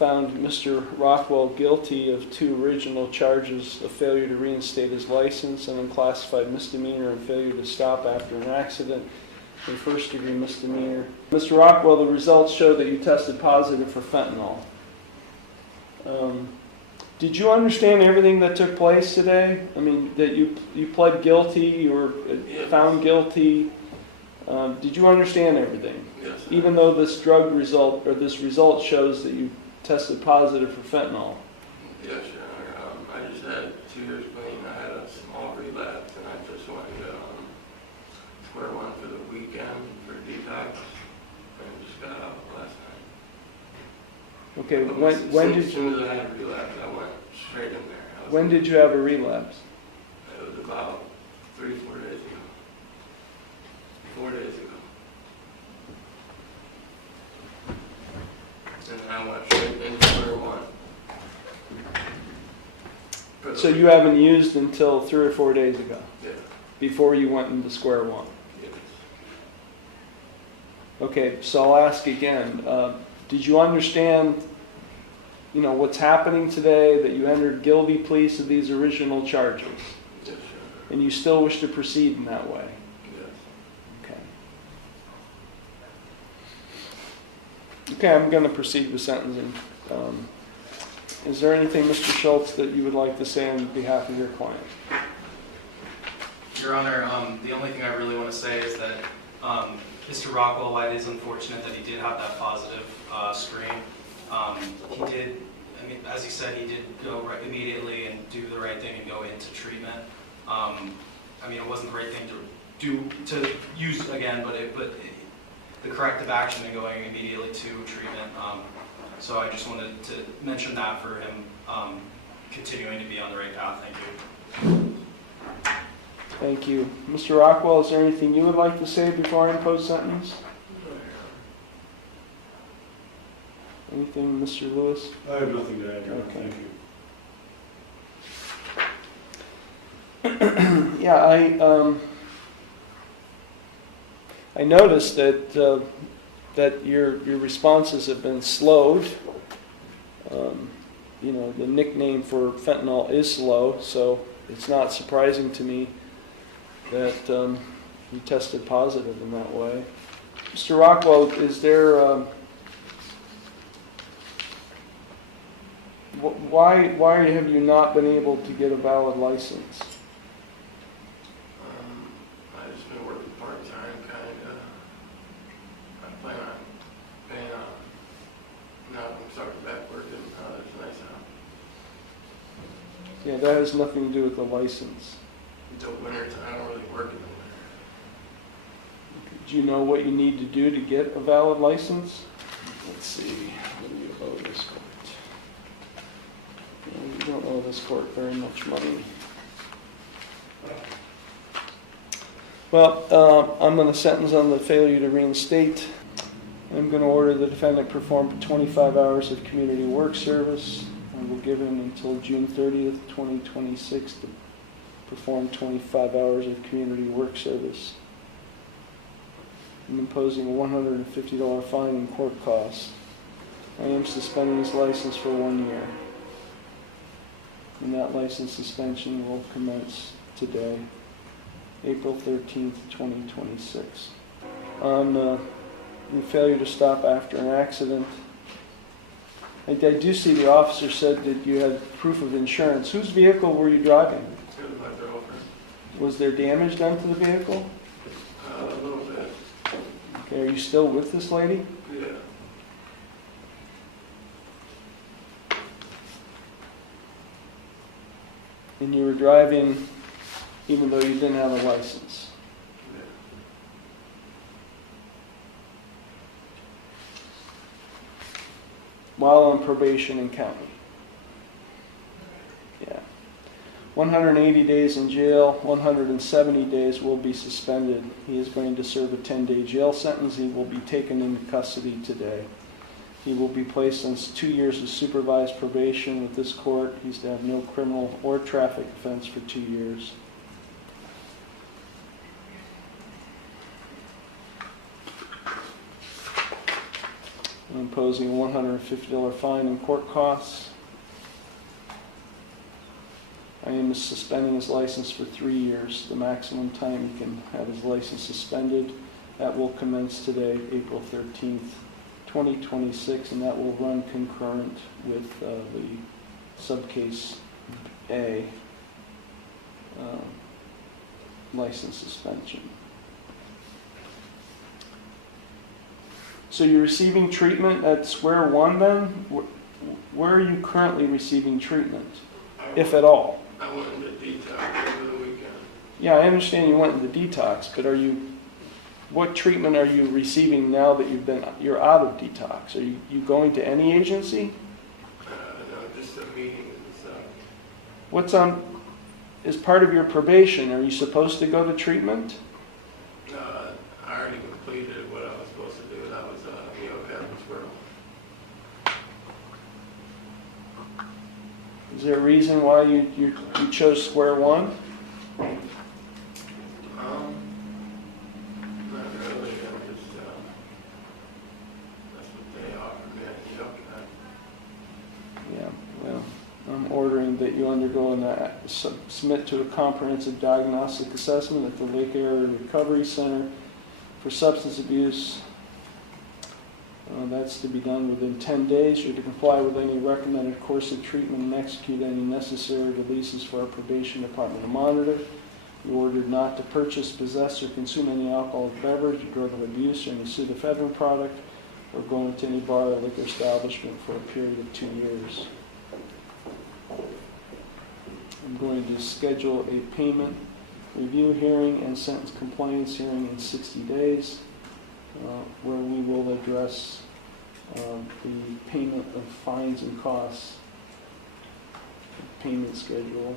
found Mr. Rockwell guilty of 2 original charges of failure to reinstate his license, an unclassified misdemeanor, and failure to stop after an accident, and first-degree misdemeanor. Mr. Rockwell, the results show that you tested positive for fentanyl. Did you understand everything that took place today? I mean, that you pled guilty, you were found guilty. Did you understand everything? Yes. Even though this drug result, or this result shows that you tested positive for fentanyl? Yes, Your Honor. I just had 2 years clean. I had a small relapse, and I just wanted to square one for the weekend for detox, and just got out last night. Okay, But as soon as I had a relapse, I went straight in there. When did you have a relapse? It was about 3-4 days ago. 4 days ago. And I went straight into square one. So you haven't used until 3 or 4 days ago? Yeah. Before you went into square one? Yes. Okay, so I'll ask again. Did you understand, what's happening today, that you entered guilty pleas to these original charges? Yes, sir. And you still wish to proceed in that way? Yes. Okay. Okay, I'm going to proceed with sentencing. Is there anything, Mr. Schultz, that you would like to say on behalf of your client? Your Honor, the only thing I really want to say is that Mr. Rockwell, while it is unfortunate that he did have that positive screen, he did, as he said, he did go immediately and do the right thing and go into treatment. It wasn't the right thing to use again, but the corrective action and going immediately to treatment. So I just wanted to mention that for him continuing to be on the right path. Thank you. Thank you. Mr. Rockwell, is there anything you would like to say before I impose sentence? Anything, Mr. Lewis? I have nothing to add, Your Honor. Okay. Thank you. Yeah, I noticed that that your responses have been slowed. The nickname for fentanyl is slow, so it's not surprising to me that you tested positive in that way. Mr. Rockwell, is there why have you not been able to get a valid license? I just been working part-time, kind of. I plan on paying off. Now I'm starting back working. It's nice out. Yeah, that has nothing to do with the license. Until winter time, I don't really work in the winter. Do you know what you need to do to get a valid license? Let's see. What do you owe this court? You don't owe this court very much money. Well, I'm going to sentence on the failure to reinstate. I'm going to order the defendant perform 25 hours of community work service. I will give him until June 30th, 2026 to perform 25 hours of community work service. I'm imposing a $150 fine and court costs. I am suspending his license for 1 year. And that license suspension will commence today, April 13th, 2026. On the failure to stop after an accident, I do see the officer said that you had proof of insurance. Whose vehicle were you driving? It was my girlfriend. Was there damage done to the vehicle? A little bit. Okay, are you still with this lady? Yeah. And you were driving even though you didn't have a license? Yeah. While on probation in county? Yeah. 180 days in jail, 170 days will be suspended. He is going to serve a 10-day jail sentence. He will be taken into custody today. He will be placed on 2 years of supervised probation with this court. He's to have no criminal or traffic offense for 2 years. I'm imposing a $150 fine and court costs. I am suspending his license for 3 years, the maximum time he can have his license suspended. That will commence today, April 13th, 2026, and that will run concurrent with the subcase A, license suspension. So you're receiving treatment at Square One then? Where are you currently receiving treatment, if at all? I went into detox over the weekend. Yeah, I understand you went into detox, but what treatment are you receiving now that you're out of detox? Are you going to any agency? No, just a meeting and stuff. What's as part of your probation, are you supposed to go to treatment? I already completed what I was supposed to do. That was yoga as well. Is there a reason why you chose Square One? Not really. I'm just, that's what they offered me at yoga. Yeah, well, I'm ordering that you undergo and submit to a comprehensive diagnostic assessment at the Lake Area Recovery Center for Substance Abuse. That's to be done within 10 days. You're to comply with any recommended course of treatment and execute any necessary releases for our probation department to monitor. You're ordered not to purchase, possess, or consume any alcoholic beverage, drug abuse, or any pseudoephedrine product, or go into any bar or liquor establishment for a period of 2 years. I'm going to schedule a payment review hearing and sentence compliance hearing in 60 days, where we will address the payment of fines and costs, payment schedule.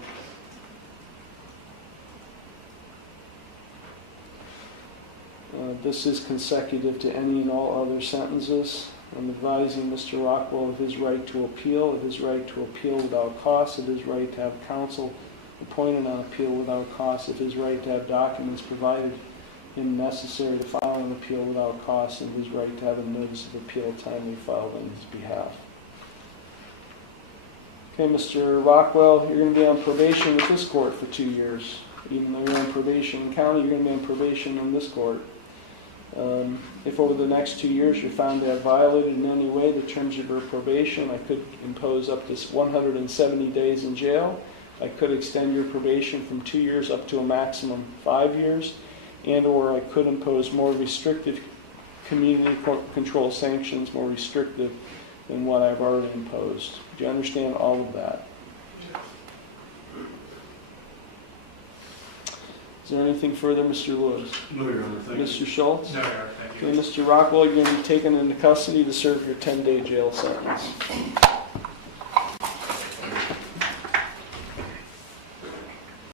This is consecutive to any and all other sentences. I'm advising Mr. Rockwell of his right to appeal, without cost, of his right to have counsel appointed on appeal without cost, of his right to have documents provided him necessary to file an appeal without cost, and his right to have a notice of appeal timely filed on his behalf. Okay, Mr. Rockwell, you're going to be on probation with this court for 2 years. Even though you're on probation in county, you're going to be on probation in this court. If over the next 2 years you're found to have violated in any way the terms of your probation, I could impose up to 170 days in jail. I could extend your probation from 2 years up to a maximum 5 years, and or I could impose more restrictive community control sanctions, more restrictive than what I've already imposed. Do you understand all of that? Is there anything further, Mr. Lewis? No, Your Honor, thank you. Mr. Schultz? No, Your Honor, thank you. Okay, Mr. Rockwell, you're going to be taken into custody to serve your 10-day jail sentence.